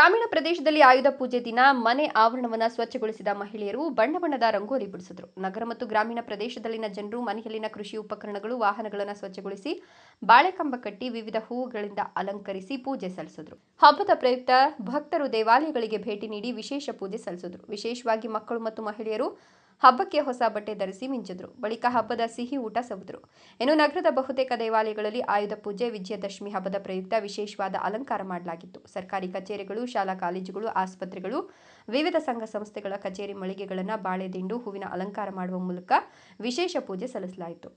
ಗ್ರಾಮೀಣ ಪ್ರದೇಶದಲ್ಲಿ ಆಯುಧ ಪೂಜೆ ದಿನ, ಮನೆ ಆವರಣವನ್ನು ಸ್ವಚ್ಛಗೊಳಿಸಿದ ಮಹಿಳೆಯರು ಬಣ್ಣ ಬಣ್ಣದ ರಂಗೋಲಿ ಬಿಡಿಸಿದರು. ನಗರ ಮತ್ತು ಗ್ರಾಮೀಣ ಪ್ರದೇಶದಲ್ಲಿನ ಜನರು ಮನೆಯಲ್ಲಿನ ಕೃಷಿ ಉಪಕರಣಗಳು, ವಾಹನಗಳನ್ನು ಸ್ವಚ್ಛಗೊಳಿಸಿ ಬಾಳೆಕಂಬ ಕಟ್ಟಿ ವಿವಿಧ ಹೂವುಗಳಿಂದ ಅಲಂಕರಿಸಿ ಪೂಜೆ ಸಲ್ಲಿಸಿದರು. ಹಬ್ಬದ ಪ್ರಯುಕ್ತ ಭಕ್ತರು ದೇವಾಲಯಗಳಿಗೆ ಭೇಟಿ ನೀಡಿ ವಿಶೇಷ ಪೂಜೆ ಸಲ್ಲಿಸಿದರು. ವಿಶೇಷವಾಗಿ ಮಕ್ಕಳು ಮತ್ತು ಮಹಿಳೆಯರು ಹಬ್ಬಕ್ಕೆ ಹೊಸ ಬಟ್ಟೆ ಧರಿಸಿ ಮಿಂಚಿದ್ರು. ಬಳಿಕ ಹಬ್ಬದ ಸಿಹಿ ಊಟ ಸವಿದ್ರು. ಇನ್ನು ನಗರದ ಬಹುತೇಕ ದೇವಾಲಯಗಳಲ್ಲಿ ಆಯುಧ ಪೂಜೆ, ವಿಜಯದಶಮಿ ಹಬ್ಬದ ಪ್ರಯುಕ್ತ ವಿಶೇಷವಾದ ಅಲಂಕಾರ ಮಾಡಲಾಗಿತ್ತು. ಸರ್ಕಾರಿ ಕಚೇರಿಗಳು, ಶಾಲಾ ಕಾಲೇಜುಗಳು, ಆಸ್ಪತ್ರೆಗಳು, ವಿವಿಧ ಸಂಘ ಸಂಸ್ಥೆಗಳ ಕಚೇರಿ ಮಳಿಗೆಗಳನ್ನು ಬಾಳೆದಿಂಡು ಹೂವಿನ ಅಲಂಕಾರ ಮಾಡುವ ಮೂಲಕ ವಿಶೇಷ ಪೂಜೆ ಸಲ್ಲಿಸಲಾಯಿತು.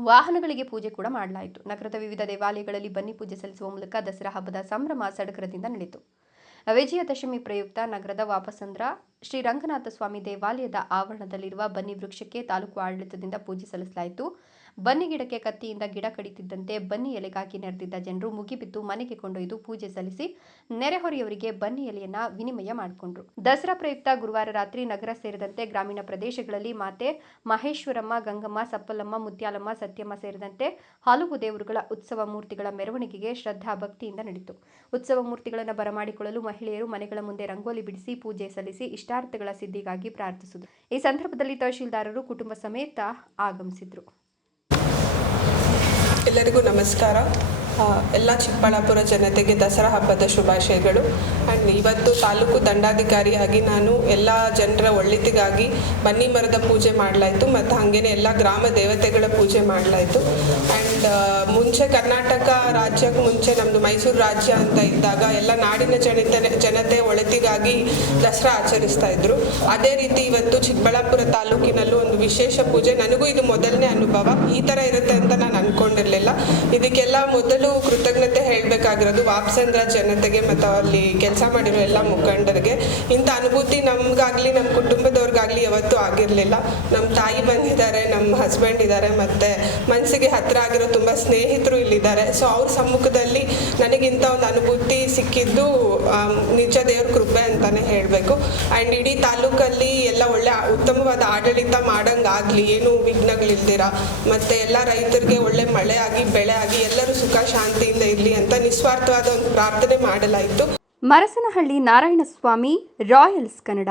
ವಾಹನಗಳಿಗೆ ಪೂಜೆ ಕೂಡ ಮಾಡಲಾಯಿತು. ನಗರದ ವಿವಿಧ ದೇವಾಲಯಗಳಲ್ಲಿ ಬನ್ನಿ ಪೂಜೆ ಸಲ್ಲಿಸುವ ಮೂಲಕ ದಸರಾ ಹಬ್ಬದ ಸಂಭ್ರಮ ಸಡಗರದಿಂದ ನಡೆಯಿತು. ವಿಜಯದಶಮಿ ಪ್ರಯುಕ್ತ ನಗರದ ವಾಪಸಂದ್ರ ಶ್ರೀ ರಂಗನಾಥ ಸ್ವಾಮಿ ದೇವಾಲಯದ ಆವರಣದಲ್ಲಿರುವ ಬನ್ನಿ ವೃಕ್ಷಕ್ಕೆ ತಾಲೂಕು ಆಡಳಿತದಿಂದ ಪೂಜೆ ಸಲ್ಲಿಸಲಾಯಿತು. ಬನ್ನಿ ಗಿಡಕ್ಕೆ ಕತ್ತಿಯಿಂದ ಗಿಡ ಕಡಿತಿದ್ದಂತೆ ಬನ್ನಿ ಎಲೆಗಾಗಿ ನೆರೆದಿದ್ದ ಜನರು ಮುಗಿಬಿದ್ದು ಮನೆಗೆ ಕೊಂಡೊಯ್ದು ಪೂಜೆ ಸಲ್ಲಿಸಿ ನೆರೆಹೊರೆಯವರಿಗೆ ಬನ್ನಿ ಎಲೆಯನ್ನ ವಿನಿಮಯ ಮಾಡಿಕೊಂಡ್ರು. ದಸರಾ ಪ್ರಯುಕ್ತ ಗುರುವಾರ ರಾತ್ರಿ ನಗರ ಸೇರಿದಂತೆ ಗ್ರಾಮೀಣ ಪ್ರದೇಶಗಳಲ್ಲಿ ಮಾತೆ ಮಹೇಶ್ವರಮ್ಮ, ಗಂಗಮ್ಮ, ಸಪ್ಪಲಮ್ಮ, ಮುತ್ಯಾಲಮ್ಮ, ಸತ್ಯಮ್ಮ ಸೇರಿದಂತೆ ಹಲವು ದೇವರುಗಳ ಉತ್ಸವ ಮೂರ್ತಿಗಳ ಮೆರವಣಿಗೆಗೆ ಶ್ರದ್ಧಾ ಭಕ್ತಿಯಿಂದ ನಡೆಯಿತು ಉತ್ಸವ ಮೂರ್ತಿಗಳನ್ನು ಬರಮಾಡಿಕೊಳ್ಳಲು ಮಹಿಳೆಯರು ಮನೆಗಳ ಮುಂದೆ ರಂಗೋಲಿ ಬಿಡಿಸಿ ಪೂಜೆ ಸಲ್ಲಿಸಿ ಇಷ್ಟಾರ್ಥಗಳ ಸಿದ್ಧಿಗಾಗಿ ಪ್ರಾರ್ಥಿಸಿದರು. ಈ ಸಂದರ್ಭದಲ್ಲಿ ತಹಶೀಲ್ದಾರರು ಕುಟುಂಬ ಸಮೇತ ಆಗಮಿಸಿದ್ರು. ಎಲ್ಲರಿಗೂ ನಮಸ್ಕಾರ. ಎಲ್ಲ ಚಿಕ್ಕಬಳ್ಳಾಪುರ ಜನತೆಗೆ ದಸರಾ ಹಬ್ಬದ ಶುಭಾಶಯಗಳು. ಆ್ಯಂಡ್ ಇವತ್ತು ತಾಲೂಕು ದಂಡಾಧಿಕಾರಿಯಾಗಿ ನಾನು ಎಲ್ಲ ಜನರ ಒಳ್ಳಿತಿಗಾಗಿ ಬನ್ನಿ ಮರದ ಪೂಜೆ ಮಾಡಲಾಯಿತು. ಮತ್ತು ಹಾಗೇನೆ ಎಲ್ಲ ಗ್ರಾಮ ದೇವತೆಗಳ ಪೂಜೆ ಮಾಡಲಾಯಿತು. ಆ್ಯಂಡ್ ಮುಂಚೆ ಕರ್ನಾಟಕ ರಾಜ್ಯಕ್ಕೆ ಮುಂಚೆ ನಮ್ಮದು ಮೈಸೂರು ರಾಜ್ಯ ಅಂತ ಇದ್ದಾಗ ಎಲ್ಲ ನಾಡಿನ ಜನತೆ ಜನತೆ ಒಳಿತಿಗಾಗಿ ದಸರಾ ಆಚರಿಸ್ತಾ ಇದ್ರು. ಅದೇ ರೀತಿ ಇವತ್ತು ಚಿಕ್ಕಬಳ್ಳಾಪುರ ತಾಲೂಕಿನಲ್ಲೂ ಒಂದು ವಿಶೇಷ ಪೂಜೆ. ನನಗೂ ಇದು ಮೊದಲನೇ ಅನುಭವ. ಈ ಥರ ಇರುತ್ತೆ ಅಂತ ನಾನು ಅನ್ಕೊಂಡಿರಲಿಲ್ಲ. ಇದಕ್ಕೆಲ್ಲ ಮೊದಲು ಕೃತಜ್ಞತೆ ಹೇಳಬೇಕಾಗಿರೋದು ವಾಪಸಂದ್ರ ಜನತೆಗೆ ಮತ್ತು ಅಲ್ಲಿ ಕೆಲಸ ಮಾಡಿರೋ ಎಲ್ಲ ಮುಖಂಡರಿಗೆ. ಇಂಥ ಅನುಭೂತಿ ನಮಗಾಗಲಿ, ನಮ್ಮ ಕುಟುಂಬದವ್ರಿಗಾಗಲಿ ಯಾವತ್ತೂ ಆಗಿರಲಿಲ್ಲ. ನಮ್ಮ ತಾಯಿ ಬಂದಿದ್ದಾರೆ, ನಮ್ಮ ಹಸ್ಬೆಂಡ್ ಇದ್ದಾರೆ ಮತ್ತು ಮನಸ್ಸಿಗೆ ಹತ್ತಿರ ಆಗಿರೋ ತುಂಬ ಸ್ನೇಹಿತರು ಇಲ್ಲಿದ್ದಾರೆ. ಸೊ ಅವ್ರ ಸಮ್ಮುಖದಲ್ಲಿ ನನಗಿಂತ ಒಂದು ಅನುಭೂತಿ ಸಿಕ್ಕಿದ್ದು ನಿಜ ದೇವ್ರ ಕೃಪೆ ಅಂತಲೇ ಹೇಳಬೇಕು. ಆ್ಯಂಡ್ ಇಡೀ ತಾಲೂಕಲ್ಲಿ ಎಲ್ಲ ಒಳ್ಳೆ ಉತ್ತಮವಾದ ಆಡಳಿತ ಮಾಡೋಂಗಾಗಲಿ, ಏನು ವಿಘ್ನಗಳಿಲ್ದಿರ. ಮತ್ತು ಎಲ್ಲ ರೈತರಿಗೆ ಒಳ್ಳೆ ಮಳೆ ಆಗಿ, ಬೆಳೆ ಆಗಿ, ಎಲ್ಲರೂ ಸುಖ, ಶಾಂತಿಯಿಂದ ಇರಲಿ ಅಂತ ನಿಸ್ವಾರ್ಥವಾದ ಒಂದು ಪ್ರಾರ್ಥನೆ ಮಾಡಲಾಯಿತು. ಮರಸನಹಳ್ಳಿ ನಾರಾಯಣಸ್ವಾಮಿ ರಾಯಲ್ಸ್ ಕನ್ನಡ.